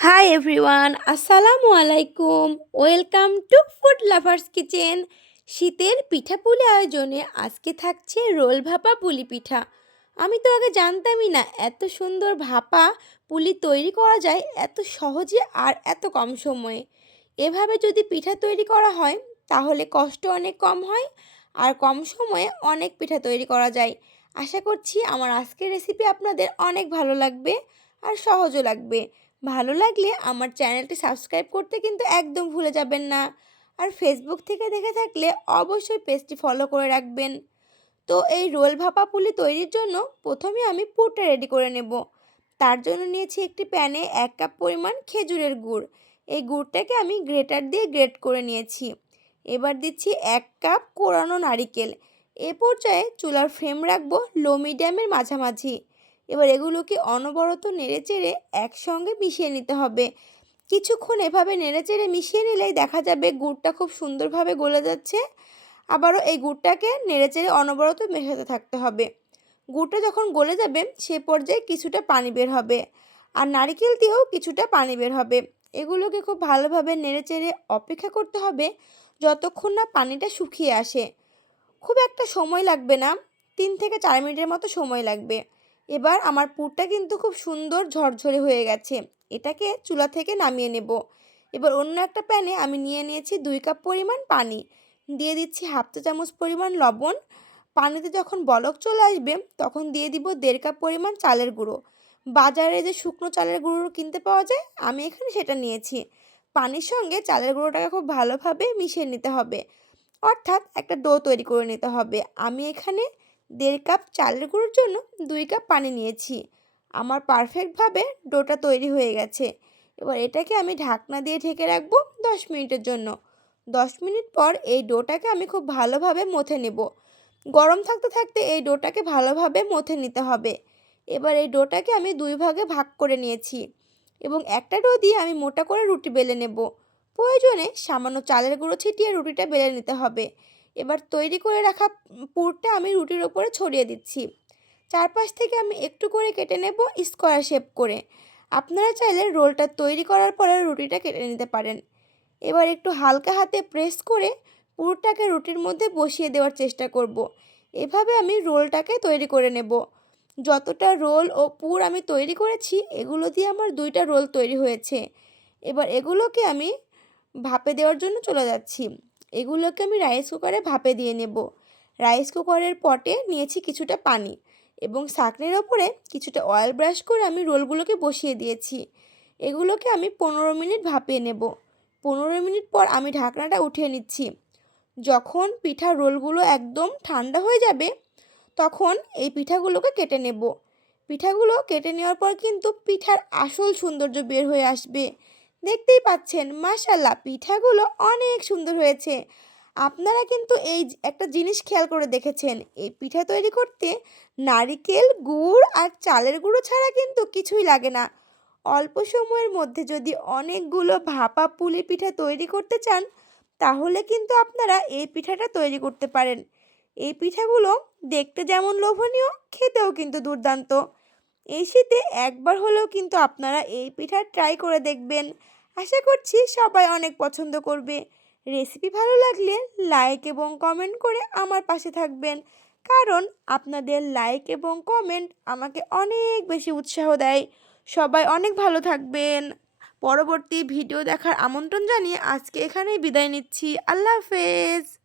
High everyone আসসালামু আলাইকুম welcome to food lovers kitchen শীতের পিঠাপুলি আয়োজনে আজকে থাকছে রোল ভাপা পুলি পিঠা। আমি তো আগে জানতামই না এত সুন্দর ভাপা পুলি তৈরি করা যায় এত সহজে আর এত কম সময়ে। এভাবে যদি পিঠা তৈরি করা হয়, তাহলে কষ্ট অনেক কম হয় আর কম সময়ে অনেক পিঠা তৈরি করা যায়। আশা করছি আমার আজকের রেসিপি আপনাদের অনেক ভালো লাগবে আর সহজও লাগবে। ভালো লাগলে আমার চ্যানেলটি সাবস্ক্রাইব করতে কিন্তু একদম ভুলে যাবেন না। আর ফেসবুক থেকে দেখে থাকলে অবশ্যই পেজটি ফলো করে রাখবেন। তো এই রোল ভাপা পুলি তৈরির জন্য প্রথমে আমি পুরটা রেডি করে নেব। তার জন্য নিয়েছি একটি প্যানে এক কাপ পরিমাণ খেজুরের গুড়। এই গুড়টাকে আমি গ্রেটার দিয়ে গ্রেট করে নিয়েছি। এবার দিচ্ছি এক কাপ কোরানো নারিকেল। এ পর্যায়ে চুলার ফ্রেম রাখব লো মিডিয়ামের মাঝামাঝি। এবার এগুলোকে অনবরত নেড়েচেড়ে একসঙ্গে মিশিয়ে নিতে হবে। কিছুক্ষণ এভাবে নেড়েচেড়ে মিশিয়ে নিলেই দেখা যাবে গুড়টা খুব সুন্দরভাবে গলে যাচ্ছে। আবারও এই গুড়টাকে নেড়েচেড়ে অনবরত মেশাতে থাকতে হবে। গুড়টা যখন গলে যাবে, সে পর্যায়ে কিছুটা পানি বের হবে। আর নারিকেল দিয়েও কিছুটা পানি বের হবে। এগুলোকে খুব ভালোভাবে নেড়েচেড়ে অপেক্ষা করতে হবে যতক্ষণ না পানিটা শুকিয়ে আসে। খুব একটা সময় লাগবে না, তিন থেকে চার মিনিটের মতো সময় লাগবে। এবার আমার পুরটা কিন্তু খুব সুন্দর ঝরঝরে হয়ে গেছে। এটাকে চুলা থেকে নামিয়ে নেব। এবার অন্য একটা প্যানে আমি নিয়ে নিয়েছি দুই কাপ পরিমাণ পানি। দিয়ে দিচ্ছি হাফ চা চামচ পরিমাণ লবণ। পানিতে যখন বলক চলে আসবে, তখন দিয়ে দিব দেড় কাপ পরিমাণ চালের গুঁড়ো। বাজারে যে শুকনো চালের গুঁড়ো কিনতে পাওয়া যায়, আমি এখানে সেটা নিয়েছি। পানির সঙ্গে চালের গুঁড়োটাকে খুব ভালোভাবে মিশিয়ে নিতে হবে। অর্থাৎ একটা ডো তৈরি করে নিতে হবে। আমি এখানে দেড় কাপ চালের গুঁড়োর জন্য দুই কাপ পানি নিয়েছি। আমার পারফেক্টভাবে ডোটা তৈরি হয়ে গেছে। এবার এটাকে আমি ঢাকনা দিয়ে ঢেকে রাখব দশ মিনিটের জন্য। দশ মিনিট পর এই ডোটাকে আমি খুব ভালোভাবে মথে নেব। গরম থাকতে থাকতে এই ডোটাকে ভালোভাবে মথে নিতে হবে। এবার এই ডোটাকে আমি দুই ভাগে ভাগ করে নিয়েছি এবং একটা ডো দিয়ে আমি মোটা করে রুটি বেলে নেব। প্রয়োজনে সামান্য চালের গুঁড়ো ছিটিয়ে রুটিটা বেলে নিতে হবে। এবার তৈরি করে রাখা পুরটা আমি রুটির ওপরে ছড়িয়ে দিচ্ছি। চারপাশ থেকে আমি একটু করে কেটে নেব স্কোয়ার শেপ করে। আপনারা চাইলে রোলটা তৈরি করার পরে রুটিটা কেটে নিতে পারেন। এবার একটু হালকা হাতে প্রেস করে পুরটাকে রুটির মধ্যে বসিয়ে দেওয়ার চেষ্টা করব। এভাবে আমি রোলটাকে তৈরি করে নেব। যতটা রোল ও পুর আমি তৈরি করেছি, এগুলো দিয়ে আমার দুইটা রোল তৈরি হয়েছে। এবার এগুলোকে আমি ভাপে দেওয়ার জন্য চলে যাচ্ছি। এগুলোকে আমি রাইস কুকারে ভাপে দিয়ে নেব। রাইস কুকারের পটে নিয়েছি কিছুটা পানি এবং সাকনের ওপরে কিছুটা অয়েল ব্রাশ করে আমি রোলগুলোকে বসিয়ে দিয়েছি। এগুলোকে আমি পনেরো মিনিট ভাপিয়ে নেব। পনেরো মিনিট পর আমি ঢাকনাটা উঠিয়ে নিচ্ছি। যখন পিঠার রোলগুলো একদম ঠান্ডা হয়ে যাবে, তখন এই পিঠাগুলোকে কেটে নেব। পিঠাগুলো কেটে নেওয়ার পর কিন্তু পিঠার আসল সৌন্দর্য বের হয়ে আসবে। দেখতেই পাচ্ছেন, মাশাল্লাহ, পিঠাগুলো অনেক সুন্দর হয়েছে। আপনারা কিন্তু এই একটা জিনিস খেয়াল করে দেখেছেন, এই পিঠা তৈরি করতে নারিকেল গুড় আর চালের গুঁড়ো ছাড়া কিন্তু কিছুই লাগে না। অল্প সময়ের মধ্যে যদি অনেকগুলো ভাপা পুলি পিঠা তৈরি করতে চান, তাহলে কিন্তু আপনারা এই পিঠাটা তৈরি করতে পারেন। এই পিঠাগুলো দেখতে যেমন লোভনীয়, খেতেও কিন্তু দুর্দান্ত। এই শীতে একবার হলেও কিন্তু আপনারা এই পিঠা ট্রাই করে দেখবেন। আশা করছি সবাই অনেক পছন্দ করবে। রেসিপি ভালো লাগলে লাইক এবং কমেন্ট করে আমার পাশে থাকবেন। কারণ আপনাদের লাইক এবং কমেন্ট আমাকে অনেক বেশি উৎসাহ দেয়। সবাই অনেক ভালো থাকবেন। পরবর্তী ভিডিও দেখার আমন্ত্রণ জানিয়ে আজকে এখানেই বিদায় নিচ্ছি। আল্লাহ হাফেজ।